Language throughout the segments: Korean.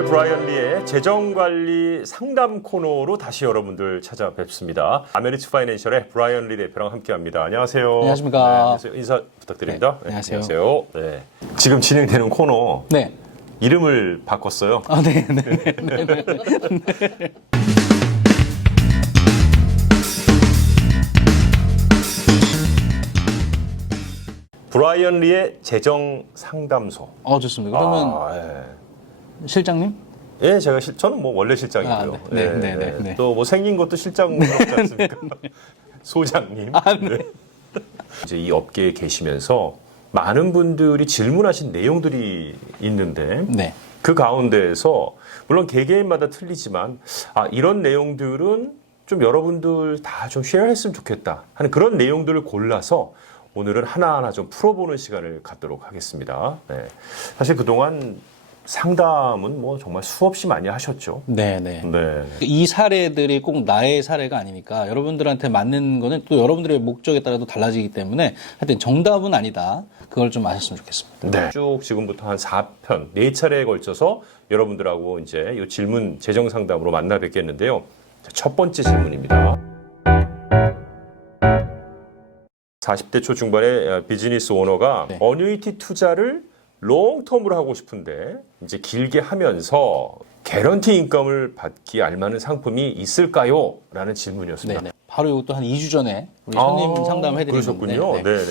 오늘 브라이언 리의 재정관리 상담 코너로 다시 여러분들 찾아뵙습니다. 아메리츠 파이낸셜의 브라이언 리 대표랑 함께합니다. 안녕하세요. 안녕하십니까. 네, 안녕하세요. 인사 부탁드립니다. 네, 안녕하세요. 안녕하세요. 네. 지금 진행되는 코너 네. 이름을 바꿨어요. 아, 네, 네, 네, 네. 브라이언 리의 재정 상담소. 좋습니다. 그러면 실장님? 예, 저는 뭐 원래 실장이고요. 네. 또 뭐 생긴 것도 실장스럽지 않습니까? 소장님. 네. 이제 이 업계에 계시면서 많은 분들이 질문하신 내용들이 있는데 네. 그 가운데에서 물론 개개인마다 틀리지만 이런 내용들은 좀 여러분들 다 좀 쉐어했으면 좋겠다 하는 그런 내용들을 골라서 오늘은 하나하나 좀 풀어보는 시간을 갖도록 하겠습니다. 네. 사실 그동안 상담은 뭐 정말 수없이 많이 하셨죠. 네네. 네. 이 사례들이 꼭 나의 사례가 아니니까 여러분들한테 맞는 거는 또 여러분들의 목적에 따라도 달라지기 때문에 하여튼 정답은 아니다. 그걸 좀 아셨으면 좋겠습니다. 네. 쭉 지금부터 한 4편, 4차례에 걸쳐서 여러분들하고 이제 이 질문 재정 상담으로 만나 뵙겠는데요. 자, 첫 번째 질문입니다. 40대 초중반의 비즈니스 오너가 네. 어뉴이티 투자를 롱텀으로 하고 싶은데 이제 길게 하면서 개런티 인컴을 받기 알맞은 상품이 있을까요? 라는 질문이었습니다. 네네. 바로 이것도 한 2주 전에 우리 손님 상담해드린 건데. 그러셨군요. 네네.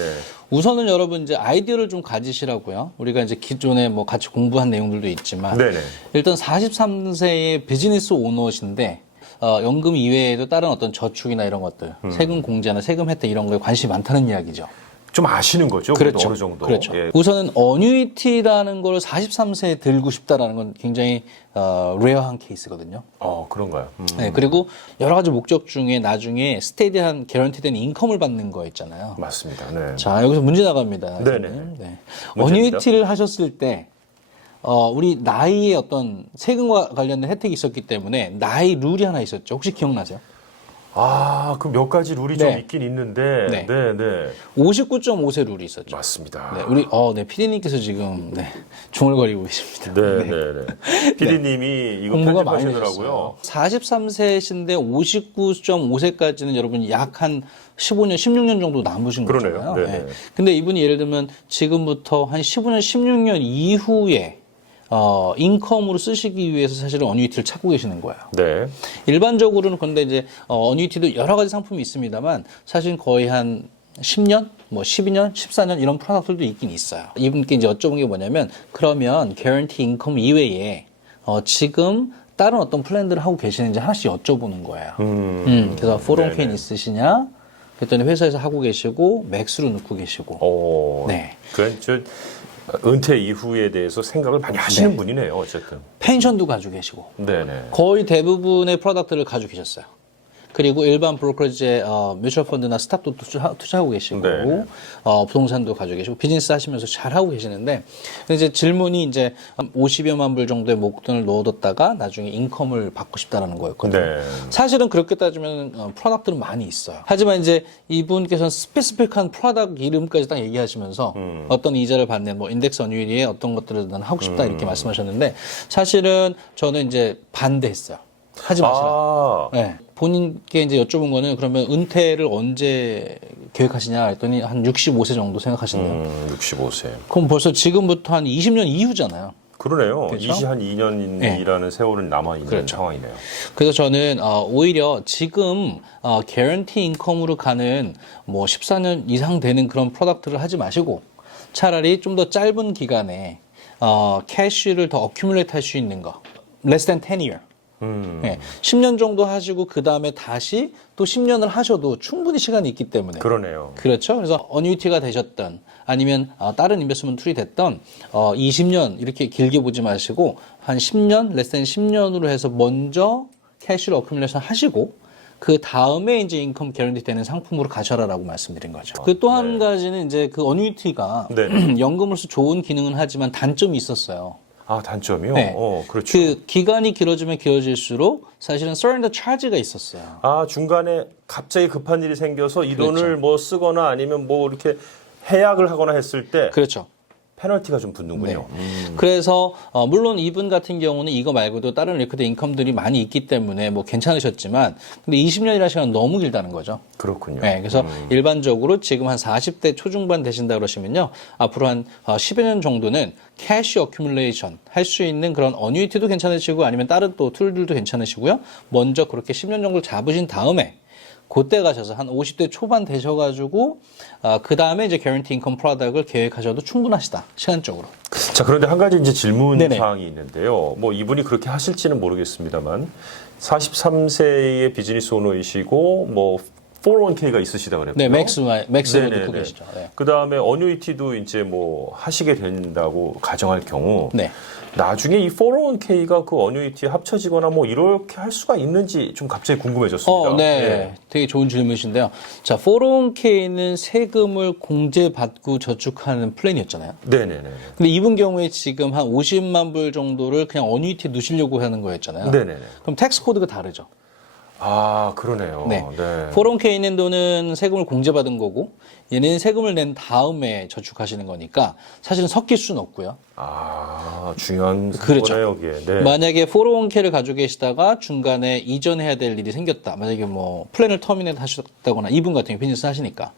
우선은 여러분 이제 아이디어를 좀 가지시라고요. 우리가 이제 기존에 뭐 같이 공부한 내용들도 있지만 네네. 일단 43세의 비즈니스 오너신데 연금 이외에도 다른 어떤 저축이나 이런 것들, 세금 공제나 세금 혜택 이런 거에 관심이 많다는 이야기죠. 좀 아시는 거죠? 그렇죠. 어느 정도. 그렇죠. 예. 우선은 어뉴이티라는 걸 43세에 들고 싶다라는 건 굉장히 레어한 케이스거든요. 그런가요? 네, 그리고 여러 가지 목적 중에 나중에 스테디한 개런티된 인컴을 받는 거 있잖아요. 맞습니다. 네. 자, 여기서 문제 나갑니다. 네네. 네. 문제입니다. 어뉴이티를 하셨을 때 우리 나이에 어떤 세금과 관련된 혜택이 있었기 때문에 나이 룰이 하나 있었죠. 혹시 기억나세요? 그 몇 가지 룰이 네. 좀 있긴 있는데. 네. 네. 59.5세 룰이 있었죠. 맞습니다. 네, 우리 PD님께서 지금 중얼거리고 계십니다. 네. PD님이 이거 공부가 많이 편집하시더라고요. 43세신데 59.5세까지는 여러분 약 한 15년, 16년 정도 남으신 그러네요. 거잖아요. 네네. 네. 근데 이분이 예를 들면 지금부터 한 15년, 16년 이후에 인컴으로 쓰시기 위해서 사실은 어뉴이티를 찾고 계시는 거예요. 네. 일반적으로는 그런데 이제 어뉴이티도 여러 가지 상품이 있습니다만 사실 거의 한 10년, 뭐 12년, 14년 이런 프로덕트들도 있긴 있어요. 이분께 이제 여쭤본 게 뭐냐면 그러면 개런티 인컴 이외에 지금 다른 어떤 플랜들을 하고 계시는지 하나씩 여쭤보는 거예요. 그래서 401k 있으시냐? 그랬더니 회사에서 하고 계시고 맥스로 넣고 계시고. 네. 그건 은퇴 이후에 대해서 생각을 많이 하시는 분이네요. 어쨌든. 펜션도 가지고 계시고. 네네. 거의 대부분의 프로덕트를 가지고 계셨어요. 그리고 일반 브로커리지의 뮤추얼 펀드나 스탑도 투자하고 계시고, 네. 부동산도 가지고 계시고, 비즈니스 하시면서 잘 하고 계시는데, 근데 이제 질문이 이제 50여만 불 정도의 목돈을 넣어뒀다가 나중에 인컴을 받고 싶다라는 거였거든요. 네. 사실은 그렇게 따지면 프로덕트는 많이 있어요. 하지만 이제 이분께서는 스페시픽한 프로덕트 이름까지 딱 얘기하시면서 어떤 이자를 받는 뭐 인덱스 어뉴이티의 어떤 것들을 난 하고 싶다 이렇게 말씀하셨는데, 사실은 저는 이제 반대했어요. 하지 마시라. 네. 본인께 이제 여쭤본 거는 그러면 은퇴를 언제 계획하시냐 했더니 한 65세 정도 생각하시네요. 65세. 그럼 벌써 지금부터 한 20년 이후잖아요. 그러네요. 그렇죠? 한 2년이라는 세월은 남아있는 그렇죠. 상황이네요. 그래서 저는 오히려 지금 개런티 인컴으로 가는 뭐 14년 이상 되는 그런 프로덕트를 하지 마시고 차라리 좀 더 짧은 기간에 캐시를 더 어큐뮬레이트 할 수 있는 거. less than 10 year. 네, 10년 정도 하시고 그 다음에 다시 또 10년을 하셔도 충분히 시간이 있기 때문에 그러네요. 그렇죠. 그래서 어뉴이티가 되셨던 아니면 다른 인베스트먼트 툴이 됐던 20년 이렇게 길게 보지 마시고 한 10년, 레슨 10년으로 해서 먼저 캐시를 어큐뮬레이션 하시고 그 다음에 이제 인컴 개런티 되는 상품으로 가셔라라고 말씀드린 거죠. 그 또 한 가지는 이제 그 어뉴이티가 연금으로서 좋은 기능은 하지만 단점이 있었어요. 단점이요? 네. 그렇죠. 그 기간이 길어지면 길어질수록 사실은 서렌더 차지가 있었어요. 중간에 갑자기 급한 일이 생겨서 이 그렇죠. 돈을 뭐 쓰거나 아니면 뭐 이렇게 해약을 하거나 했을 때 그렇죠. 페널티가 좀 붙는군요. 그래서 물론 이분 같은 경우는 이거 말고도 다른 리커드 인컴들이 많이 있기 때문에 뭐 괜찮으셨지만 근데 20년이라는 시간은 너무 길다는 거죠. 그렇군요. 네, 그래서 일반적으로 지금 한 40대 초중반 되신다 그러시면요. 앞으로 한 10여 년 정도는 캐시 어큐뮬레이션 할 수 있는 그런 어뉴이티도 괜찮으시고 아니면 다른 또 툴들도 괜찮으시고요. 먼저 그렇게 10년 정도 잡으신 다음에 그때 가셔서 한 50대 초반 되셔가지고 그 다음에 이제 개런티 인컴 프로덕트를 계획하셔도 충분하시다 시간적으로. 자, 그런데 한 가지 이제 질문 네네. 사항이 있는데요. 뭐 이분이 그렇게 하실지는 모르겠습니다만 43세의 비즈니스 오너이시고 뭐 401k가 있으시다 그랬고요. 네, 맥스로 네네네. 듣고 계시죠. 네. 그다음에 어뉴이티도 이제 뭐 하시게 된다고 가정할 경우 네. 나중에 이 401k가 그 어뉴이티에 합쳐지거나 뭐 이렇게 할 수가 있는지 좀 갑자기 궁금해졌습니다. 네. 예. 되게 좋은 질문이신데요. 자, 401k는 세금을 공제받고 저축하는 플랜이었잖아요. 네네네. 근데 이분 경우에 지금 한 50만 불 정도를 그냥 어뉴이티에 넣으시려고 하는 거였잖아요. 네네네. 그럼 텍스 코드가 다르죠. 아, 그러네요. 네. 네. 401k 있는 돈은 세금을 공제받은 거고 얘는 세금을 낸 다음에 저축하시는 거니까 사실은 섞일 수는 없고요. 아, 중요한 그렇죠. 거네요, 여기에. 네. 만약에 401k를 가지고 계시다가 중간에 이전해야 될 일이 생겼다. 만약에 뭐 플랜을 터미네이트 하셨다거나 이분 같은 경우 비즈니스 하시니까.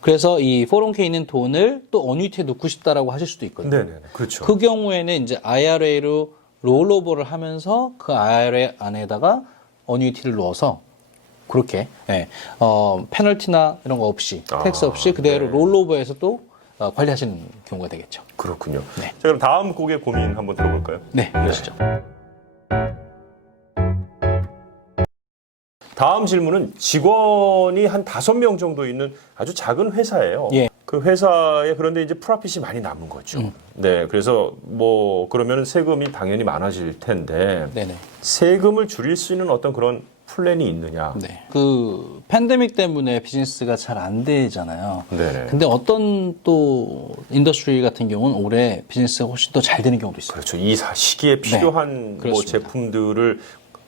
그래서 이 401k 있는 돈을 또 어뉴이티에 넣고 싶다라고 하실 수도 있거든요. 네네. 그렇죠. 그 경우에는 이제 IRA로 롤오버를 하면서 그 IRA 안에다가 어뉴이티를 넣어서 그렇게 페널티나 이런 거 없이 텍스 없이 그대로 네. 롤오버해서 또 관리하시는 경우가 되겠죠. 그렇군요. 네. 자, 그럼 다음 곡의 고민 한번 들어볼까요? 네, 그러시죠. 다음 질문은 직원이 한 5명 정도 있는 아주 작은 회사예요. 예. 그 회사에 그런데 이제 프로핏이 많이 남은 거죠. 네, 그래서 뭐 그러면 세금이 당연히 많아질 텐데 네네. 세금을 줄일 수 있는 어떤 그런 플랜이 있느냐? 네. 그 팬데믹 때문에 비즈니스가 잘 안 되잖아요. 네네. 근데 어떤 또 인더스트리 같은 경우는 올해 비즈니스가 훨씬 더 잘 되는 경우도 있어요. 그렇죠. 이 시기에 필요한 뭐 그렇습니다. 제품들을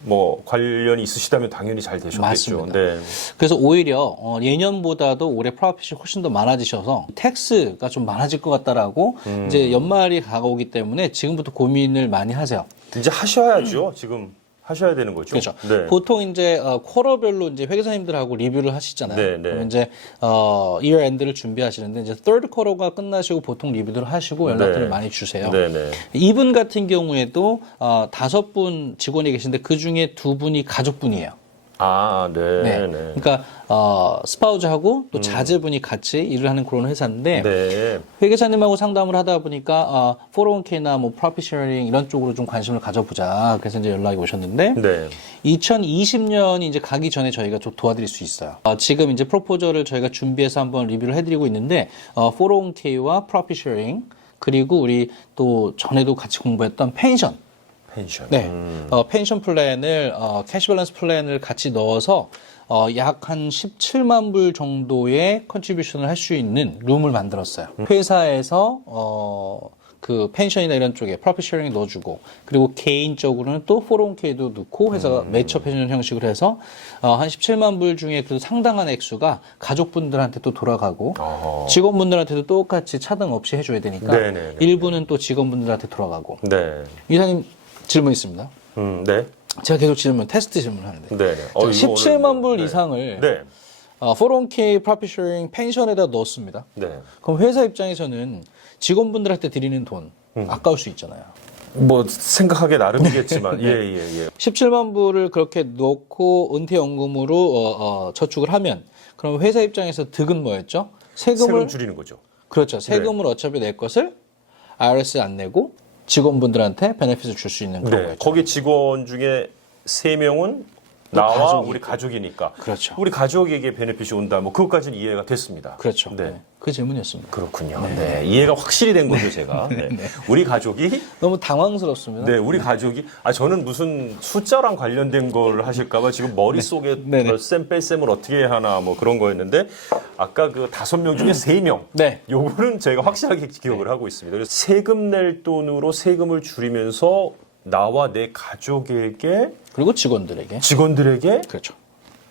뭐 관련이 있으시다면 당연히 잘 되셨겠죠. 맞습니다. 네. 그래서 오히려 예년보다도 올해 프로핏이 훨씬 더 많아지셔서 텍스가 좀 많아질 것 같다라고 이제 연말이 다가오기 때문에 지금부터 고민을 많이 하세요. 이제 하셔야죠. 지금 하셔야 되는 거죠. 그렇죠. 네. 보통 이제 쿼터별로 이제 회계사님들하고 리뷰를 하시잖아요. 네, 네. 그러면 이제 year end를 준비하시는데 이제 third quarter가 끝나시고 보통 리뷰를 하시고 연락들을 네. 많이 주세요. 네네. 이분 같은 경우에도 5분 직원이 계신데 그 중에 2분이 가족분이에요. 아, 네. 네. 네. 그러니까 스파우즈하고 또 자제분이 같이 일을 하는 그런 회사인데 네. 회계사님하고 상담을 하다 보니까 401k나 뭐 프로핏 쉐어링 이런 쪽으로 좀 관심을 가져보자. 그래서 이제 연락이 오셨는데 네. 2020년이 이제 가기 전에 저희가 좀 도와드릴 수 있어요. 지금 이제 프로포저를 저희가 준비해서 한번 리뷰를 해드리고 있는데 401k와 프로핏 쉐어링 그리고 우리 또 전에도 같이 공부했던 펜션. 펜션. 네. 펜션 플랜을, 캐시 밸런스 플랜을 같이 넣어서, 약 한 17만 불 정도의 컨트리뷰션을 할 수 있는 룸을 만들었어요. 회사에서, 그 펜션이나 이런 쪽에 프로핏 쉐어링 넣어주고, 그리고 개인적으로는 또 401k도 넣고, 회사가 매처 펜션 형식으로 해서, 한 17만 불 중에 그 상당한 액수가 가족분들한테 또 돌아가고, 직원분들한테도 똑같이 차등 없이 해줘야 되니까, 네네네. 일부는 또 직원분들한테 돌아가고. 네. 이사님, 질문 있습니다. 네. 제가 계속 테스트 질문을 하는데. 네. 자, 17만 불 네. 이상을 네. 401k 프로핏 쉐어링 펜션에다 넣었습니다. 네. 그럼 회사 입장에서는 직원분들한테 드리는 돈 아까울 수 있잖아요. 뭐 생각하기 나름이겠지만 예. 17만 불을 그렇게 넣고 은퇴연금으로 저축을 하면 그럼 회사 입장에서 득은 뭐였죠? 세금 줄이는 거죠. 그렇죠. 세금을 어차피 낼 것을 IRS 안 내고 직원분들한테 베네핏을 줄 수 있는 그런 네. 거죠. 거기 직원 중에 3명은 나와 가족이고. 우리 가족이니까. 그렇죠. 우리 가족에게 베네핏이 온다. 뭐 그것까지는 이해가 됐습니다. 그렇죠. 네. 네. 그 질문이었습니다. 그렇군요. 네. 이해가 확실히 된 거죠, 제가. 네. 우리 가족이 너무 당황스럽습니다. 네, 우리 가족이 저는 무슨 숫자랑 관련된 걸 하실까봐 지금 머릿속에 네네. 셈 뺄셈을 어떻게 하나 뭐 그런 거였는데 아까 그 5명 중에 3명 네. 요거는 제가 확실하게 기억을 하고 있습니다. 그래서 세금 낼 돈으로 세금을 줄이면서 나와 내 가족에게 그리고 직원들에게. 직원들에게 그렇죠.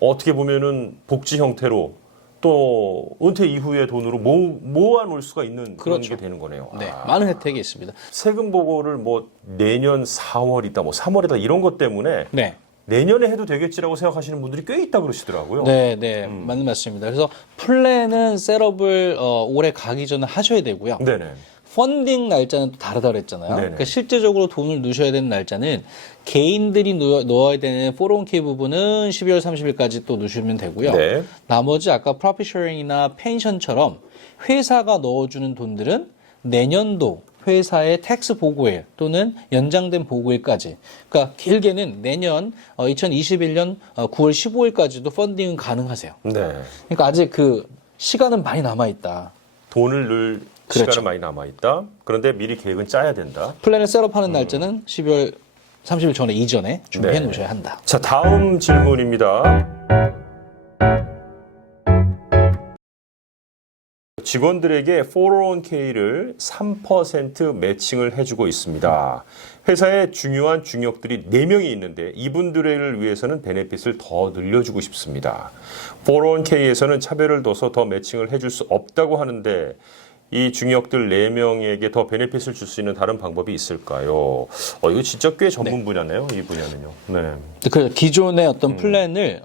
어떻게 보면은 복지 형태로 또 은퇴 이후의 돈으로 모아놓을 수가 있는 그런 그렇죠. 게 되는 거네요. 네, 아. 많은 혜택이 있습니다. 세금 보고를 뭐 내년 4월이다, 뭐 3월이다 이런 것 때문에 네. 내년에 해도 되겠지라고 생각하시는 분들이 꽤 있다 그러시더라고요. 네, 네, 맞는 말씀입니다. 그래서 플랜은 셋업을 올해 가기 전에 하셔야 되고요. 네네. 펀딩 날짜는 또 다르다 그랬잖아요. 네네. 그러니까 실제적으로 돈을 넣으셔야 되는 날짜는 개인들이 넣어야 되는 401k 부분은 12월 30일까지 또 넣으시면 되고요. 네. 나머지 아까 프로핏 쉐어링이나 펜션처럼 회사가 넣어주는 돈들은 내년도 회사의 텍스 보고일 또는 연장된 보고일까지. 그러니까 길게는 내년 2021년 9월 15일까지도 펀딩은 가능하세요. 네. 그러니까 아직 그 시간은 많이 남아 있다. 돈을 넣을 그렇죠. 시간은 많이 남아 있다. 그런데 미리 계획은 짜야 된다. 플랜을 셋업하는 날짜는 12월 30일 전에 이전에 준비해 네. 놓으셔야 한다. 자, 다음 질문입니다. 직원들에게 401k를 3% 매칭을 해주고 있습니다. 회사에 중요한 중역들이 4명이 있는데 이분들을 위해서는 베네핏을 더 늘려주고 싶습니다. 401k에서는 차별을 둬서 더 매칭을 해줄 수 없다고 하는데 이 중역들 4명에게 더 베네핏을 줄 수 있는 다른 방법이 있을까요? 이거 진짜 꽤 전문 분야네요, 이 분야는요. 네. 그 기존의 어떤 플랜을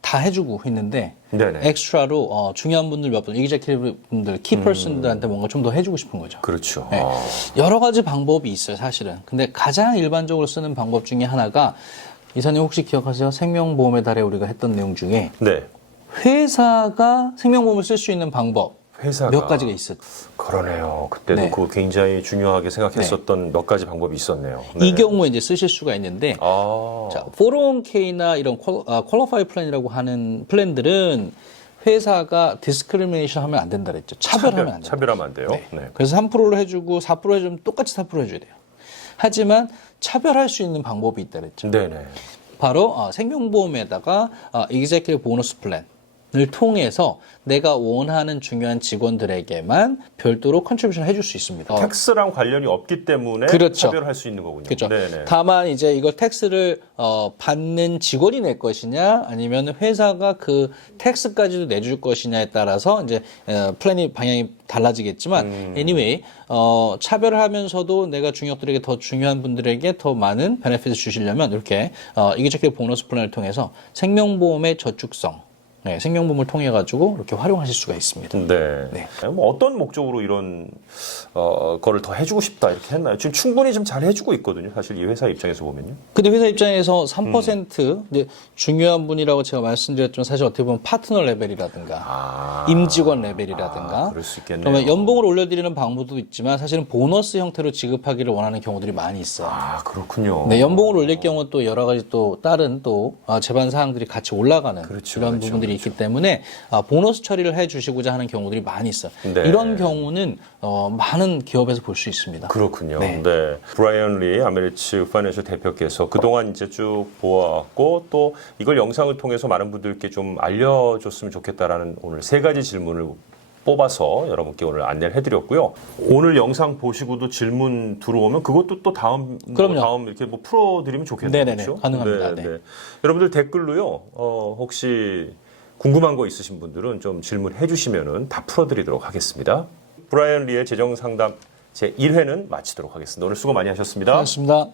다 해주고 있는데 네네. 엑스트라로 중요한 분들 몇 분, executive 분들, 키퍼슨들한테 뭔가 좀 더 해주고 싶은 거죠. 그렇죠. 네. 여러 가지 방법이 있어요, 사실은. 근데 가장 일반적으로 쓰는 방법 중에 하나가 이사님 혹시 기억하세요? 생명보험의 달에 우리가 했던 내용 중에 네. 회사가 생명보험을 쓸 수 있는 방법 회사가 몇 가지가 있었죠. 그러네요. 그때도 네. 그거 굉장히 중요하게 생각했었던 몇 가지 방법이 있었네요. 이 경우에 이제 쓰실 수가 있는데 아, 자, 401k나 이런 퀄리파이 플랜이라고 하는 플랜들은 회사가 디스크리미네이션 하면 안 된다 그랬죠. 차별하면 안 된다. 차별하면 안 돼요. 네. 네. 그래서 3%를 해주고 4% 해주면 똑같이 4% 해줘야 돼요. 하지만 차별할 수 있는 방법이 있다 그랬죠. 네네. 바로 생명보험에다가 executive 보너스 플랜을 통해서 내가 원하는 중요한 직원들에게만 별도로 컨트리뷰션 해줄 수 있습니다. 텍스랑 관련이 없기 때문에 그렇죠. 차별할 수 있는 거군요. 그렇죠. 네네. 다만 이제 이걸 텍스를 받는 직원이 낼 것이냐 아니면 회사가 그 텍스까지도 내줄 것이냐에 따라서 이제 플랜이 방향이 달라지겠지만 anyway 차별을 하면서도 내가 중역들에게 더 중요한 분들에게 더 많은 베네핏을 주시려면 이렇게 이기적인 보너스 플랜을 통해서 생명보험의 저축성 네, 생명보험을 통해 가지고 이렇게 활용하실 수가 있습니다. 네. 네. 뭐 어떤 목적으로 이런 거를 더 해주고 싶다 이렇게 했나요? 지금 충분히 좀 잘 해주고 있거든요. 사실 이 회사 입장에서 보면요. 근데 회사 입장에서 3% 이제 중요한 분이라고 제가 말씀드렸지만 사실 어떻게 보면 파트너 레벨이라든가 임직원 레벨이라든가 그럴 수 있겠네요. 그러면 연봉을 올려드리는 방법도 있지만 사실은 보너스 형태로 지급하기를 원하는 경우들이 많이 있어요. 그렇군요. 네, 연봉을 올릴 경우 또 여러 가지 또 다른 또 제반 사항들이 같이 올라가는 그렇죠, 이런 그렇죠, 부분들이 있기 때문에 보너스 처리를 해주시고자 하는 경우들이 많이 있어요. 네. 이런 경우는 많은 기업에서 볼 수 있습니다. 그렇군요. 네. 네. 브라이언 리 아메리츠 파이낸셜 대표께서 그동안 이제 쭉 보아왔고 또 이걸 영상을 통해서 많은 분들께 좀 알려줬으면 좋겠다라는 오늘 3가지 질문을 뽑아서 여러분께 오늘 안내를 해드렸고요. 오늘 영상 보시고도 질문 들어오면 그것도 또 다음 그럼요. 다음 이렇게 뭐 풀어드리면 좋겠네요. 네네네. 그렇죠? 가능합니다. 네, 네. 네. 여러분들 댓글로요. 혹시 궁금한 거 있으신 분들은 좀 질문해 주시면은 다 풀어드리도록 하겠습니다. 브라이언 리의 재정 상담 제 1회는 마치도록 하겠습니다. 오늘 수고 많이 하셨습니다. 고맙습니다.